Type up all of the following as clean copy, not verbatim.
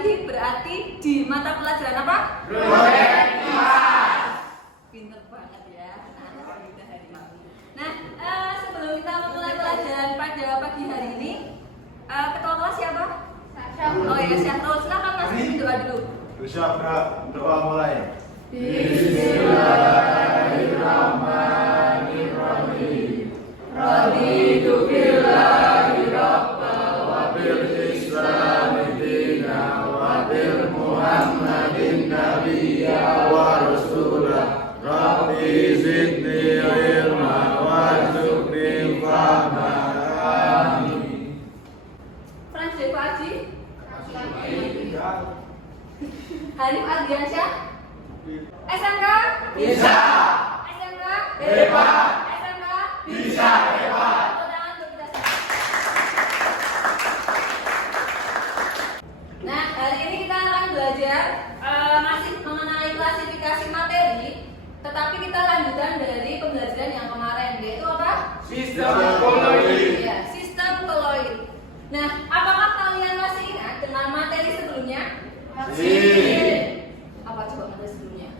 lagi, berarti di mata pelajaran apa? Proyektivitas. Pinter banget ya anak kita hari ini. Nah, sebelum kita memulai pelajaran pada pagi hari ini, ketua kelas siapa? Oh ya, Syahrul. Silakan Mas doa dulu. Doa mulai. Bismillahirrahmanirrahim. Raditu billahi rabban wa bil islami dinan wa bil muhammadin nabiyya wa rasulah. Rabbi zidni ilma warzuqni fahma. Amin. Frans Dewa Aji. Harif Ardiansyah. SMK? Bisa. SMK? Hebat. SMK? Bisa hebat. Tepuk tangan untuk kita semua. Nah, hari ini kita akan belajar masih mengenai klasifikasi materi, tetapi kita lanjutan dari pembelajaran yang kemarin, yaitu apa? Sistem koloid. Ya, sistem koloid. Nah, apakah kalian masih ingat dengan materi sebelumnya? Apa coba materi sebelumnya?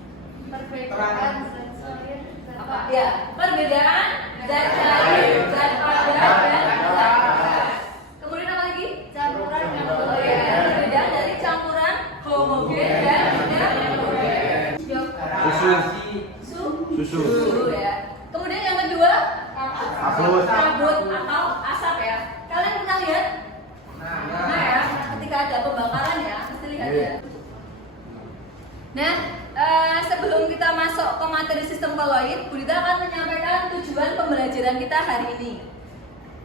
Perbedaan zat cair, Apa? Ya, perbedaan zat cair, zat padat dan zat gas. Kemudian apa lagi? campuran dan Oh ya, perbedaan dari campuran homogen dan tidak homogen. Susu ya. Kemudian yang kedua, Kabut. kabut atau asap ya. Kalian pernah lihat? Nah ya, ketika ada pembakaran ya, mesti lihat ya. Nah, sebelum kita masuk ke materi sistem koloid, Budita akan menyampaikan tujuan pembelajaran kita hari ini.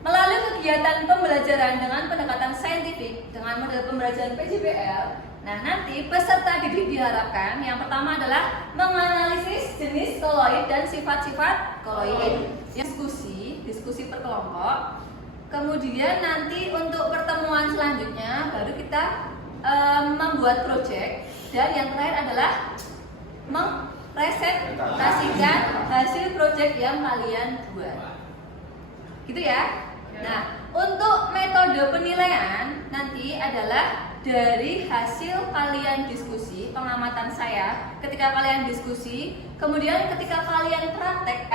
Melalui kegiatan pembelajaran dengan pendekatan saintifik dengan model pembelajaran PJBL, nah nanti peserta didik diharapkan yang pertama adalah menganalisis jenis koloid dan sifat-sifat koloid, diskusi per kelompok. Kemudian nanti untuk pertemuan selanjutnya baru kita membuat proyek, dan yang terakhir adalah mempresentasikan hasil proyek yang kalian buat. Gitu ya. Nah, untuk metode penilaian nanti adalah dari hasil kalian diskusi, pengamatan saya ketika kalian diskusi, kemudian ketika kalian praktek.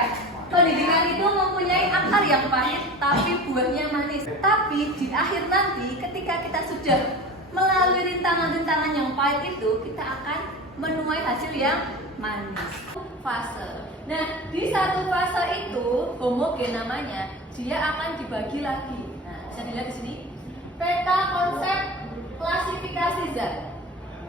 Pendidikan itu mempunyai akar yang pahit tapi buahnya manis. Tapi di akhir nanti ketika kita sudah melalui rintangan-rintangan yang pahit itu, kita akan menuai hasil yang manis. Fase. Nah, di satu fase itu homogen namanya, dia akan dibagi lagi. Nah, bisa dilihat di sini. Peta konsep klasifikasi zat.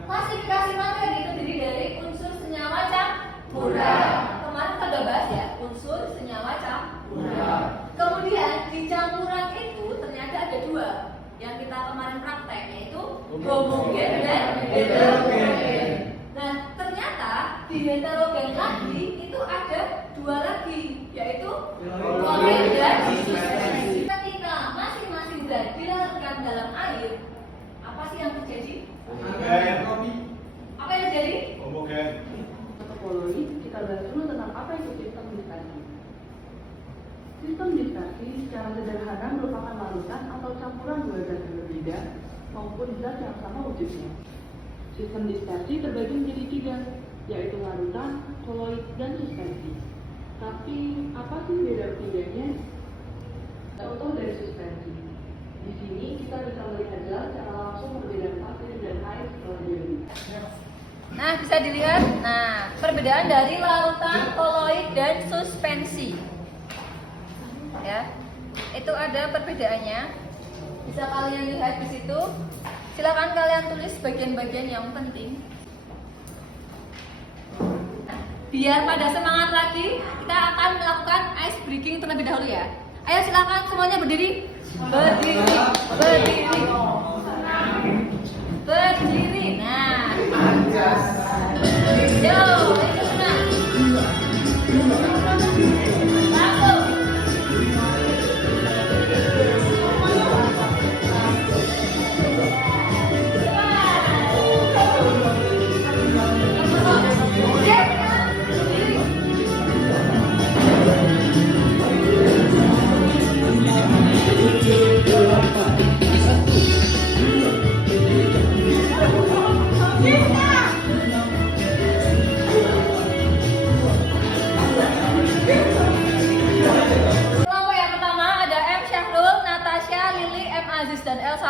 Klasifikasi materi itu terdiri dari unsur senyawa campuran. Kemarin kita udah bahas ya, unsur senyawa campuran. Kemudian di campuran itu ternyata ada dua yang kita kemarin praktek, yaitu homogen dan heterogen. Nah, ternyata di heterogen lagi itu ada dua lagi, yaitu koloid dan suspensi. Ketika masing-masing zat dilarutkan dalam air, apa sih yang terjadi? Apa yang terjadi? Homogen. Untuk koloid, kita bahas dulu tentang apa itu sistem distasi. Sistem distasi secara sederhana merupakan larutan atau campuran dua zat yang berbeda maupun zat yang sama wujudnya. Sistem distasi terbagi menjadi tiga, yaitu larutan, koloid, dan suspensi. Tapi apa sih beda ketiganya? Contoh dari suspensi. Di sini kita bisa melihat jelas secara langsung perbedaan pasir dan air setelah diaduk. Nah, bisa dilihat. Nah, perbedaan dari larutan, koloid, dan suspensi. Ya, itu ada perbedaannya. Bisa kalian lihat di situ. Silakan kalian tulis bagian-bagian yang penting. Biar pada semangat lagi, kita akan melakukan ice breaking terlebih dahulu ya. Ayo silakan semuanya berdiri. Berdiri. Berdiri. Nah. Yo, itu senang. Langsung.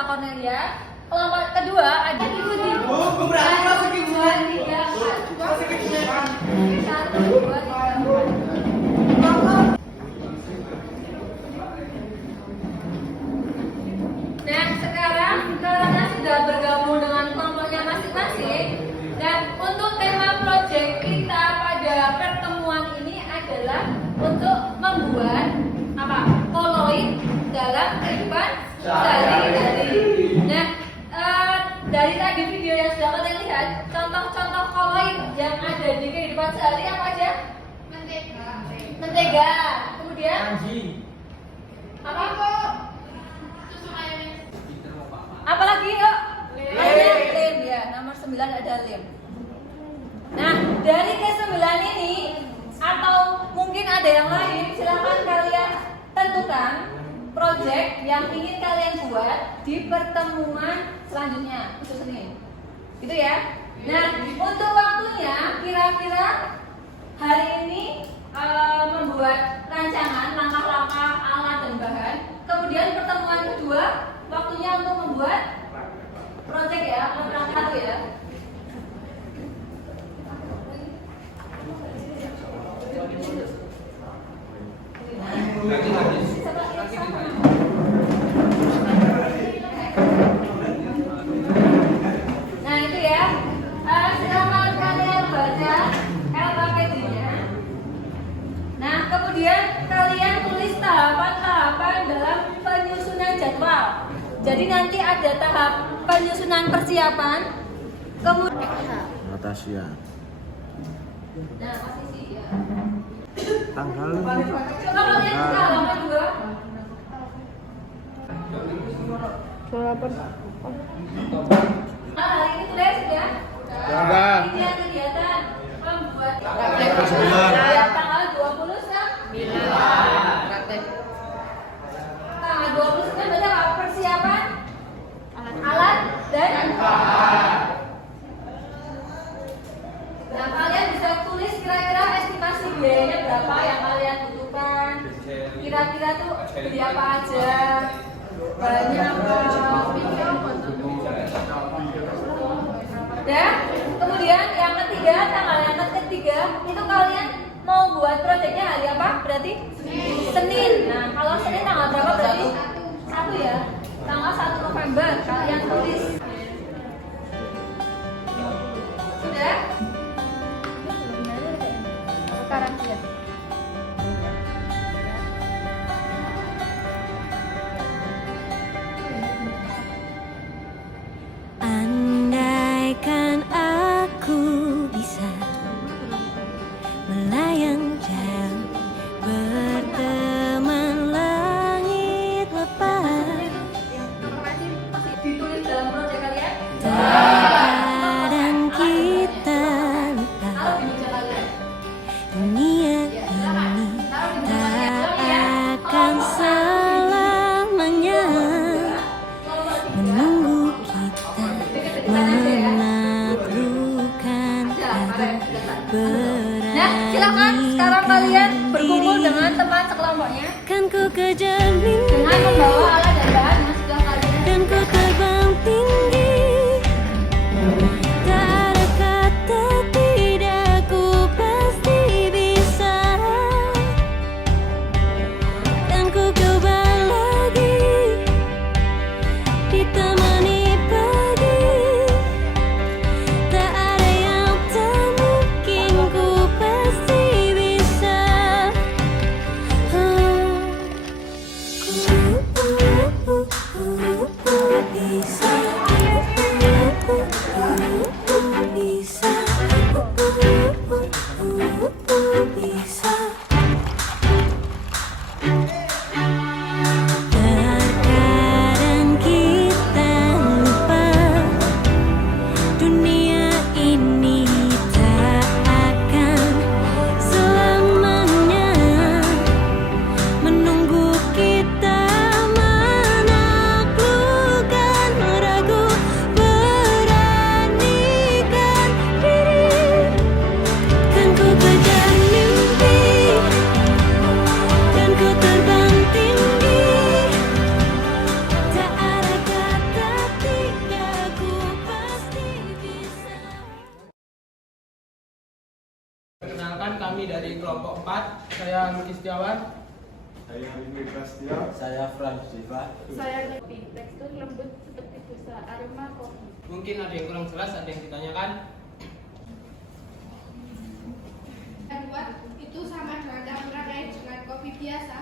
Kak Cornelia. Kelompok kedua ada ikuti. Oh, berarti masuk ke 1, 2, 3, 4. 1, 2, 3, 4. Nah, sekarang karena sudah bergabung dengan kelompoknya masing-masing, dan untuk tema proyek kita pada pertemuan ini adalah untuk membuat apa? Polaroid dalam kehidupan sehari-hari. Nah, dari tadi video yang sudah kalian lihat, contoh-contoh polaroid yang ada di kehidupan sehari apa aja? Mentega. Kemudian apa kok? Apalagi yuk? Lem ya, nomor 9 ada lem. Nah, dari ke-9 ini atau mungkin ada yang lain, silakan kalian tentukan proyek yang ingin kalian buat di pertemuan selanjutnya, khusus Senin. Gitu ya. Nah, untuk waktunya kira-kira hari ini membuat rancangan langkah-langkah alat dan bahan. Kemudian pertemuan kedua waktunya untuk membuat proyek ya, langkah satu ya. Nah itu ya, silakan kalian baca LKPD-nya. Nah kemudian kalian tulis tahapan-tahapan dalam penyusunan jadwal. Jadi nanti ada tahap penyusunan persiapan, kemudian Natasha. nah posisi ya. Tanggal. Coba kalian buka halaman 2. Hari ini tulis ya. Kegiatan membuat ya, tanggal 29. Tanggal 29 berarti apa? Persiapan alat dan nah kalian bisa tulis kira-kira estimasi biayanya berapa yang kalian butuhkan. Kira-kira tuh beli apa aja, banyak ya. Kemudian yang ketiga, tanggal yang ketiga itu kalian mau buat proyeknya hari apa? Berarti Senin. Nah kalau Senin tanggal berapa berarti? 1 ya. Tanggal 1 November kalian tulis. Sudah? Sekarang ya. Andaikan aku bisa melayang jauh berteman langit lepas, Ditulis dalam proyek kalian. terkadang kita lupa Taruh di meja kalian. dunia ini tak akan selamanya menunggu kita menaklukkan Nah, silakan sekarang kalian berkumpul dengan teman sekelompoknya kan ku kejar mimpi dengan membawa alat dan bahan yang sudah kalian. dan ku terbang tinggi, tak ada kata tidak, ku pasti bisa, dan ku coba lagi ditemani pagi, tak ada yang tak mungkin, ku pasti bisa. Oh, ku kami dari kelompok 4. Saya Luki Setiawan. Saya Rindu Prastio. Saya Frans Diva. Saya kopi, tekstur lembut seperti busa, aroma kopi. Mungkin ada yang kurang jelas, ada yang ditanyakan. Kedua, itu sama dengan campuran air dengan kopi biasa.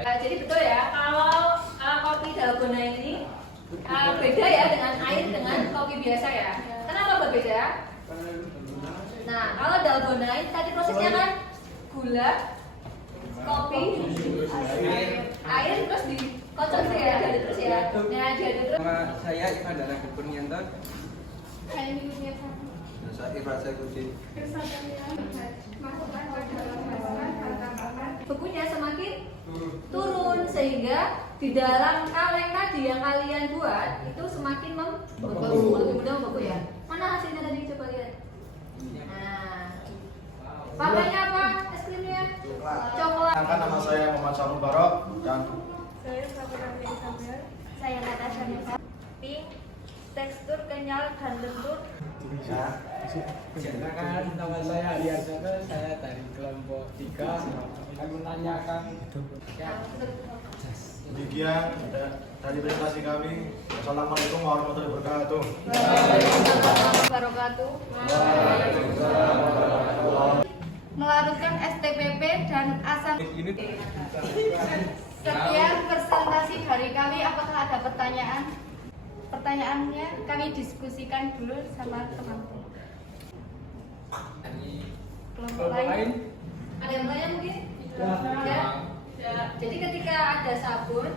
Jadi betul ya, kalau kopi dalgona ini beda ya dengan air dengan kopi biasa ya. Kenapa berbeda? Nah, kalau dalgona ini tadi prosesnya kan gula, kopi, air terus dikocok gitu ya, diaduk terus ya. Nah, diaduk terus. Nama saya Ivan Dara Kurnianto. Saya minumnya satu. Saya Irfan Saikuti. Masukkan ke dalam masakan tangkapan. Bekunya semakin turun sehingga di dalam kaleng tadi yang kalian buat itu semakin membeku, lebih mudah membeku ya. Mana hasilnya tadi coba lihat. Nah, pakainya apa es krimnya? Coklat. Perkenalkan, nama saya Muhammad Syarul Barok dan Saya Sabrina Isabel. Saya Natasha Nisa. Pink, tekstur kenyal dan lembut. Perkenalkan, nama saya Arian Soto. Saya dari kelompok 3. Kami menanyakan. demikian dari presentasi kami. Assalamualaikum warahmatullahi wabarakatuh. Wabarakatuh. Melarutkan STPP dan asam. Sekian presentasi dari kami. Apakah ada pertanyaan? Pertanyaannya kami diskusikan dulu sama teman-teman. Kelompok lain. Ada yang tanya mungkin? Ya. Jadi ketika ada sabun,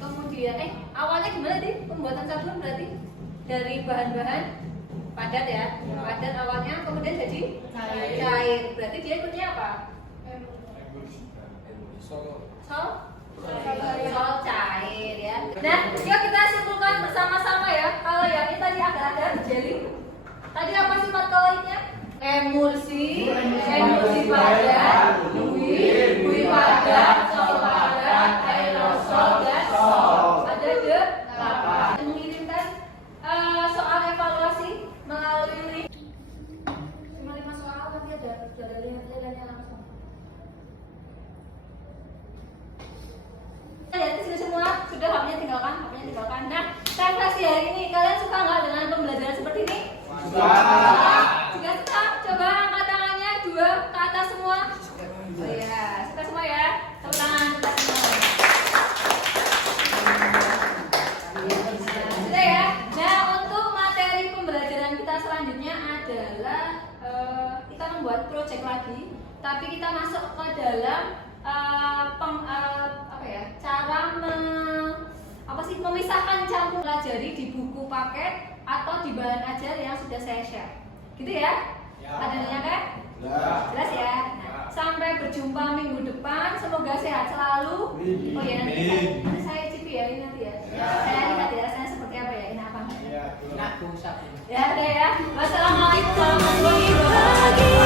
kemudian awalnya gimana sih pembuatan sabun berarti dari bahan-bahan padat ya, padat awalnya kemudian jadi cair. Berarti dia ikutnya apa? Sol cair ya. Nah, yuk kita simpulkan bersama-sama ya. Kalau yang ini tadi agak-agak jelly. Tadi apa sifat koloidnya? Emulsi padat, buih padat, sol padat, aerosol dan sol. Ada 8. Mengirimkan soal evaluasi melalui link. Cuma 5 soal nanti ada lihat-lihatnya langsung. Lihat ke sini semua, sudah HP-nya tinggalkan. Nah, presentasi hari ini kalian suka nggak dengan pembelajaran seperti ini? Jika suka, coba angkat tangannya 2 ke atas semua. Oh iya, suka semua ya. Tepuk tangan kita semua. Sudah ya. Nah, untuk materi pembelajaran kita selanjutnya adalah kita membuat project lagi, tapi kita masuk ke dalam cara memisahkan campur pelajari di buku paket atau di bahan ajar yang sudah saya share. Gitu ya? Ada nanya kan? Jelas ya? Nah, sampai berjumpa minggu depan. Semoga sehat selalu. Oh ya, nanti saya cip ya ini nanti ya. Saya lihat ya rasanya seperti apa ya, ini apa enggak? Ya, ada ya. Wassalamualaikum warahmatullahi wabarakatuh.